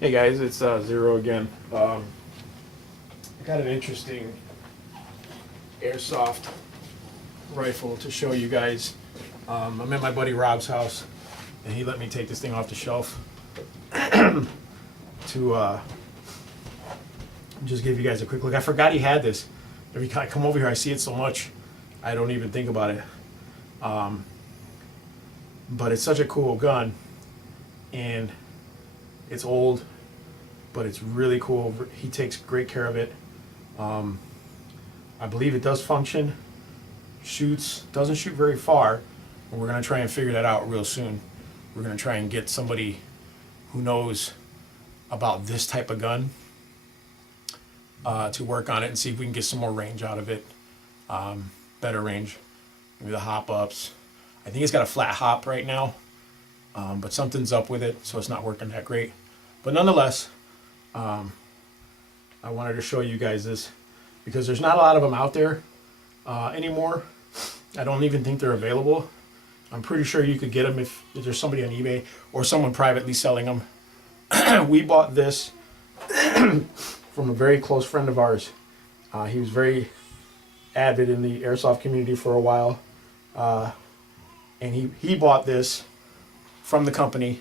Hey guys, it's Zero again. I got an interesting airsoft rifle to show you guys. I'm at my buddy Rob's house, and he let me take this thing off the shelf to just give you guys a quick look. I forgot he had this. Every time I come over here, I see it so much, I don't even think about it. But it's such a cool gun, and it's old, but it's really cool. He takes great care of it. I believe it does function, doesn't shoot very far, and we're gonna try and figure that out real soon. We're gonna try and get somebody who knows about this type of gun to work on it and see if we can get some more range out of it. Better range, maybe the hop ups. I think it's got a flat hop right now, but something's up with it, so it's not working that great. But nonetheless, I wanted to show you guys this because there's not a lot of them out there anymore. I don't even think they're available. I'm pretty sure you could get them if there's somebody on eBay or someone privately selling them. We bought this from a very close friend of ours. He was very avid in the airsoft community for a while. And he bought this from the company,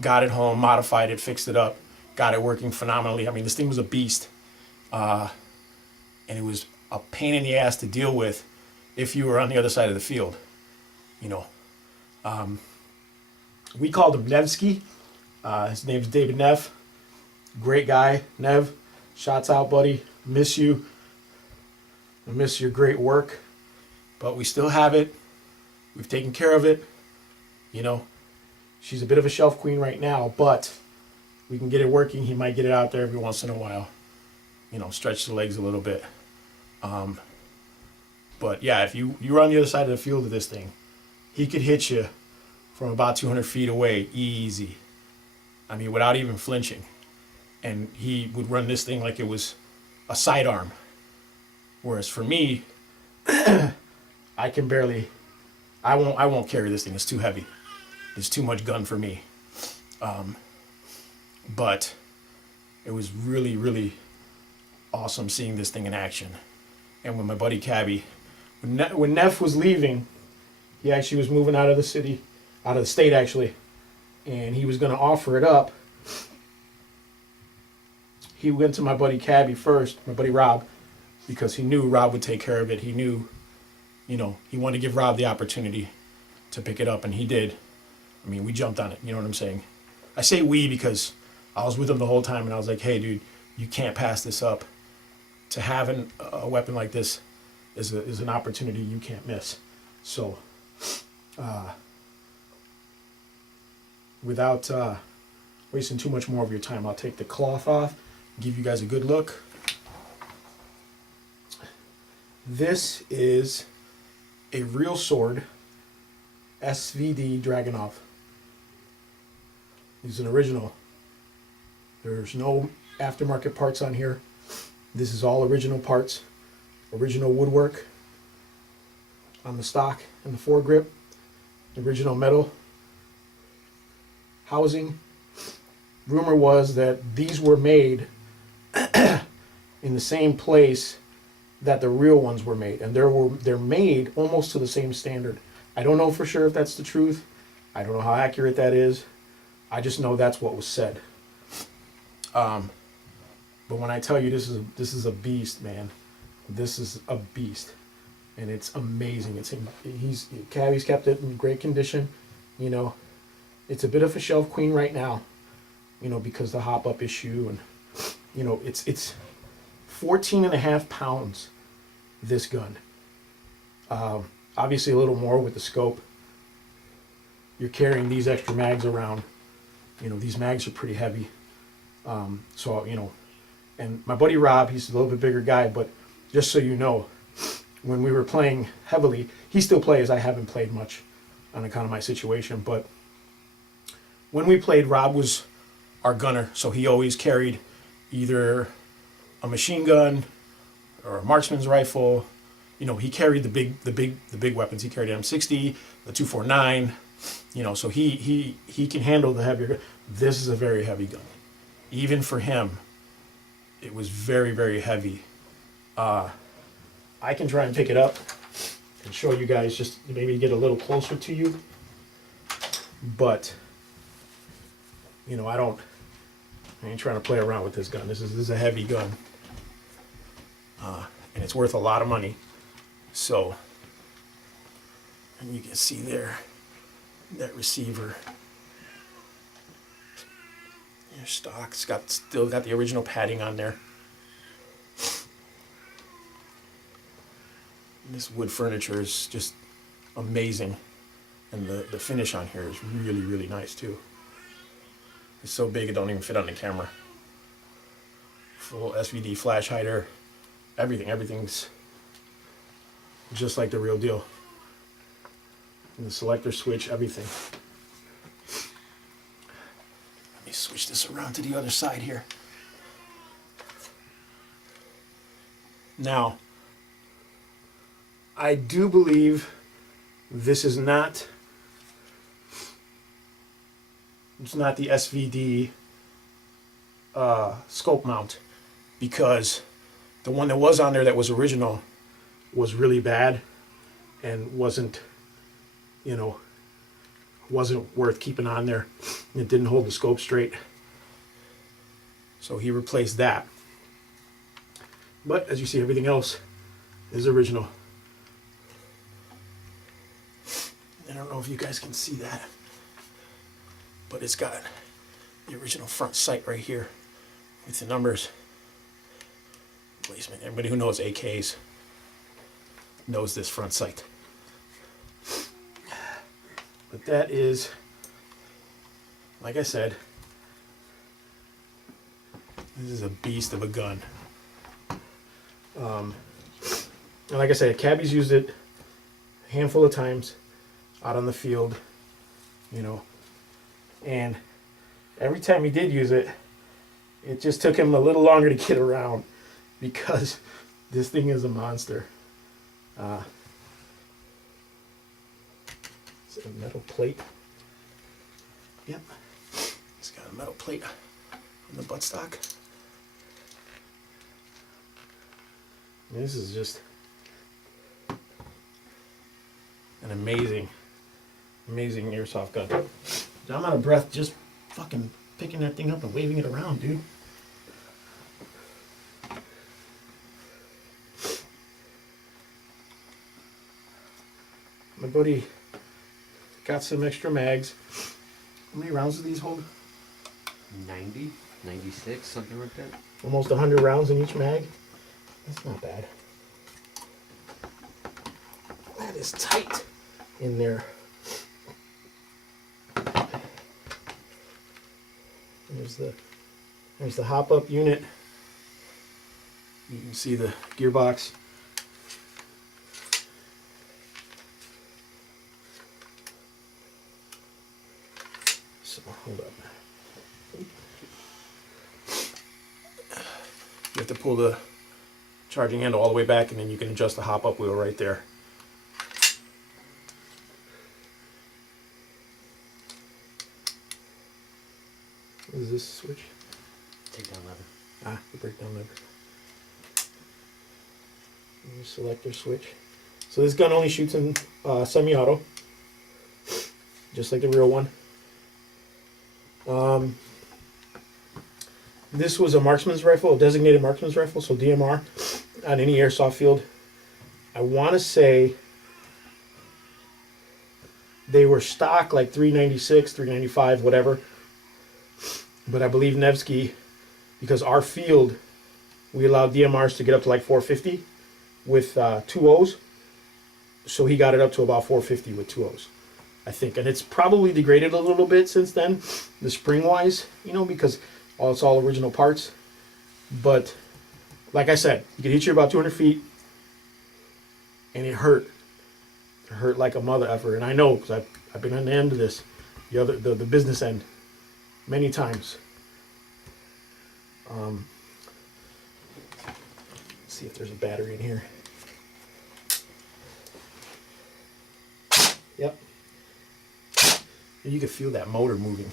got it home, modified it, fixed it up, got it working phenomenally. I mean, this thing was a beast. And it was a pain in the ass to deal with if you were on the other side of the field. You know, we called him Nevsky. His name's David Neff. Great guy, Nev. Shots out, buddy. Miss you. I miss your great work. But we still have it. We've taken care of it. You know, she's a bit of a shelf queen right now, but we can get it working. He might get it out there every once in a while. You know, stretch the legs a little bit. But yeah, if you were on the other side of the field of this thing, he could hit you from about 200 feet away, easy. I mean, without even flinching. And he would run this thing like it was a sidearm. Whereas for me, I can barely, I won't carry this thing. It's too heavy. It's too much gun for me. But it was really, really awesome seeing this thing in action. And when my buddy Cabby, when Neff was leaving, he actually was moving out of the city, out of the state actually, and he was going to offer it up. He went to my buddy Cabby first, my buddy Rob, because he knew Rob would take care of it. He knew, you know, he wanted to give Rob the opportunity to pick it up, and he did. I mean, we jumped on it, you know what I'm saying? I say we because I was with him the whole time, and I was like, hey, dude, you can't pass this up. To have a weapon like this is an opportunity you can't miss. So, without wasting too much more of your time, I'll take the cloth off, give you guys a good look. This is a Real Sword SVD Dragonov. It's an original. There's no aftermarket parts on here. This is all original parts, original woodwork on the stock and the foregrip, original metal housing. Rumor was that these were made in the same place that the real ones were made, and they're made almost to the same standard. I don't know for sure if that's the truth. I don't know how accurate that is. I just know that's what was said. But when I tell you this is a beast, man, this is a beast, and it's amazing. Cabby's kept it in great condition. You know, it's a bit of a shelf queen right now, you know, because the hop up issue, and you know, it's 14.5 pounds. This gun, obviously a little more with the scope. You're carrying these extra mags around. You know, these mags are pretty heavy. So you know. And my buddy Rob, he's a little bit bigger guy, but just so you know, when we were playing heavily, he still plays. I haven't played much on account of my situation, but when we played, Rob was our gunner, so he always carried either a machine gun or a marksman's rifle. You know, he carried the big weapons. He carried an M60, the 249. You know, so he can handle the heavier. This is a very heavy gun. Even for him, it was very, very heavy. I can try and pick it up and show you guys, just maybe get a little closer to you. But, you know, I ain't trying to play around with this gun. This is a heavy gun. And it's worth a lot of money. So, and you can see there, that receiver. Your stock. It's still got the original padding on there. And this wood furniture is just amazing. And the finish on here is really, really nice too. It's so big it don't even fit on the camera. Full SVD flash hider. Everything's just like the real deal. And the selector switch, everything. Let me switch this around to the other side here. Now, I do believe this is not, it's not the SVD scope mount, because the one that was on there that was original was really bad and wasn't, you know, wasn't worth keeping on there. It didn't hold the scope straight. So he replaced that. But as you see, everything else is original. I don't know if you guys can see that, but it's got the original front sight right here with the numbers. Placement. Everybody who knows AKs knows this front sight. But that is, like I said, this is a beast of a gun. And like I said, Cabby's used it a handful of times out on the field, you know, and every time he did use it, it just took him a little longer to get around, because this thing is a monster. Is it a metal plate? Yep. It's got a metal plate on the buttstock. This is just an amazing airsoft gun. I'm out of breath just fucking picking that thing up and waving it around, dude. My buddy got some extra mags. How many rounds do these hold? 90, 96, something like that. Almost 100 rounds in each mag. That's not bad. That is tight in there. There's the hop-up unit. You can see the gearbox. So hold up. You have to pull the charging handle all the way back, and then you can adjust the hop-up wheel right there. What is this switch? Take down lever. Ah, the breakdown lever. And your selector switch. So this gun only shoots in semi-auto, just like the real one. This was a marksman's rifle, a designated marksman's rifle, so DMR on any airsoft field. I want to say they were stock like 396, 395, whatever. But I believe Nevsky, because our field, we allowed DMRs to get up to like 450 with 2 O's. So he got it up to about 450 with 2 O's, I think. And it's probably degraded a little bit since then, the spring-wise, you know, because it's all original parts. But like I said, you could hit you about 200 feet, and it hurt. It hurt like a mother effer. And I know, because I've been on the end of this, the business end, many times. Let's see if there's a battery in here. Yep. You can feel that motor moving.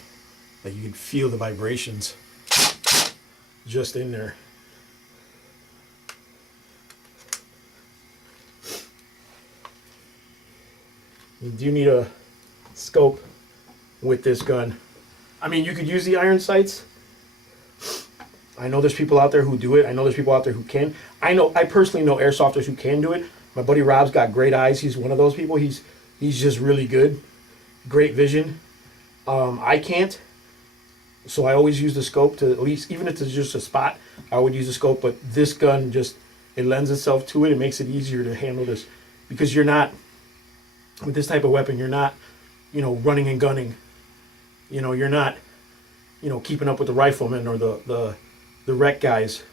Like you can feel the vibrations just in there. You do need a scope with this gun. I mean, you could use the iron sights. I know there's people out there who do it. I know there's people out there who can. I personally know airsofters who can do it. My buddy Rob's got great eyes. He's one of those people. He's just really good. Great vision. I can't. So I always use the scope to at least, even if it's just a spot, I would use the scope. But this gun just, it lends itself to it. It makes it easier to handle this. Because you're not, with this type of weapon, you're not, running and gunning. You're not, keeping up with the riflemen or the rec guys.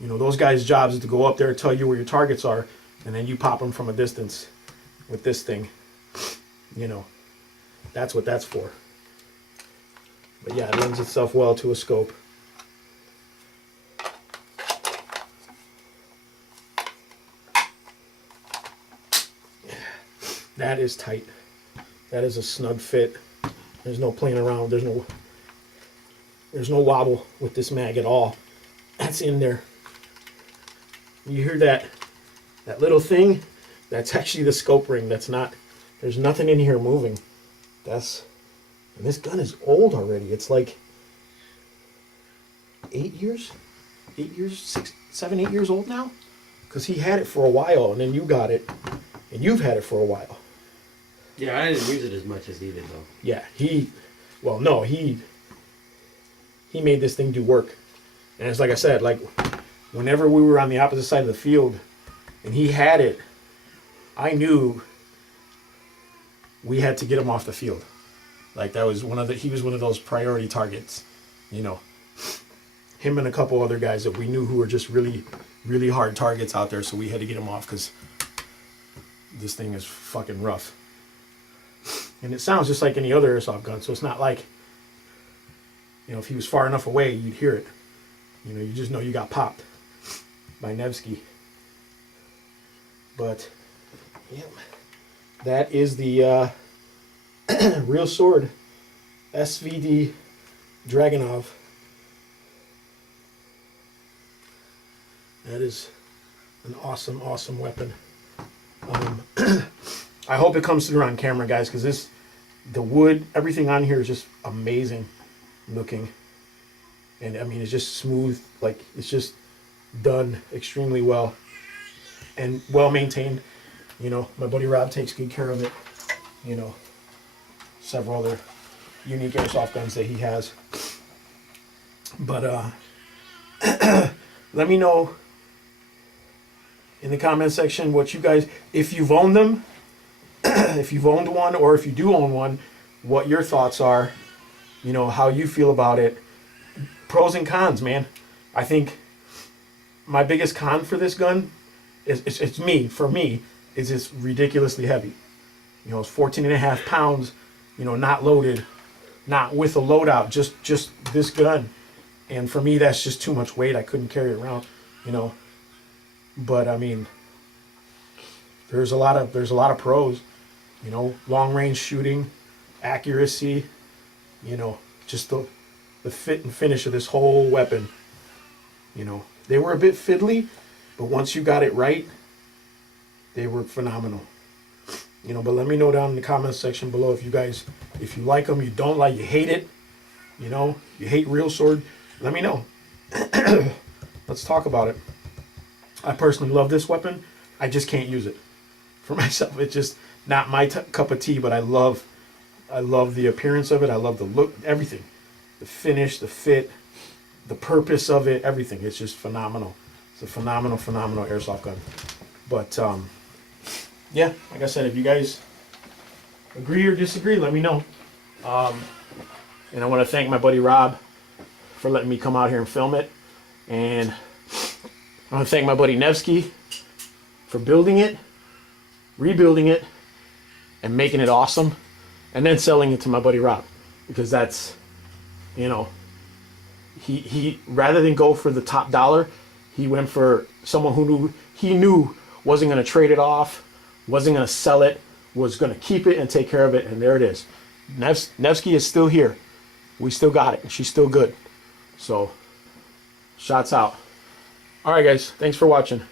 Those guys' jobs is to go up there and tell you where your targets are, and then you pop them from a distance. With this thing, that's what that's for. But yeah, it lends itself well to a scope. That is tight. That is a snug fit. There's no playing around. There's no wobble with this mag at all. That's in there. You hear that little thing? That's actually the scope ring. That's not, there's nothing in here moving. And this gun is old already. It's like 8 years? 8 years? 6, 7, 8 years old now? Because he had it for a while, and then you got it, and you've had it for a while. Yeah, I didn't use it as much as he did, though. Yeah, he made this thing do work. And it's like I said, like, whenever we were on the opposite side of the field, and he had it, I knew we had to get him off the field. Like, that was he was one of those priority targets, Him and a couple other guys that we knew who were just really, really hard targets out there, so we had to get him off because this thing is fucking rough. And it sounds just like any other airsoft gun, so it's not like, if he was far enough away, you'd hear it. You just know you got popped by Nevsky. But, yeah, that is the Real Sword SVD Dragonov. That is an awesome, awesome weapon. I hope it comes through on camera, guys, because the wood, everything on here is just amazing looking. And I mean, it's just smooth, like it's just done extremely well and well maintained. My buddy Rob takes good care of it. Several other unique airsoft guns that he has. But let me know in the comment section what you guys, if you've owned them, if you've owned one, or if you do own one, what your thoughts are, how you feel about it. Pros and cons, man. I think my biggest con for this gun is it's ridiculously heavy. It's 14.5 pounds, not loaded, not with a loadout, just this gun. And for me, that's just too much weight. I couldn't carry it around, But I mean, there's a lot of pros, long range shooting, accuracy, just the fit and finish of this whole weapon. They were a bit fiddly, but once you got it right, they were phenomenal. But let me know down in the comments section below if you like them, you don't like, you hate it, you hate Real Sword, let me know. Let's talk about it. I personally love this weapon. I just can't use it for myself. It's just not my cup of tea, but I love the appearance of it. I love the look, everything. The finish, the fit, the purpose of it, everything. It's just phenomenal. It's a phenomenal, phenomenal airsoft gun. But, yeah, like I said, if you guys agree or disagree, let me know. And I want to thank my buddy Rob for letting me come out here and film it. And I want to thank my buddy Nevsky for building it, rebuilding it, and making it awesome. And then selling it to my buddy Rob. Because that's, he rather than go for the top dollar, he went for someone who he knew wasn't going to trade it off, wasn't going to sell it, was going to keep it and take care of it, and there it is. Nevsky is still here. we still got it. She's still good. So, shots out. All right, guys. Thanks for watching.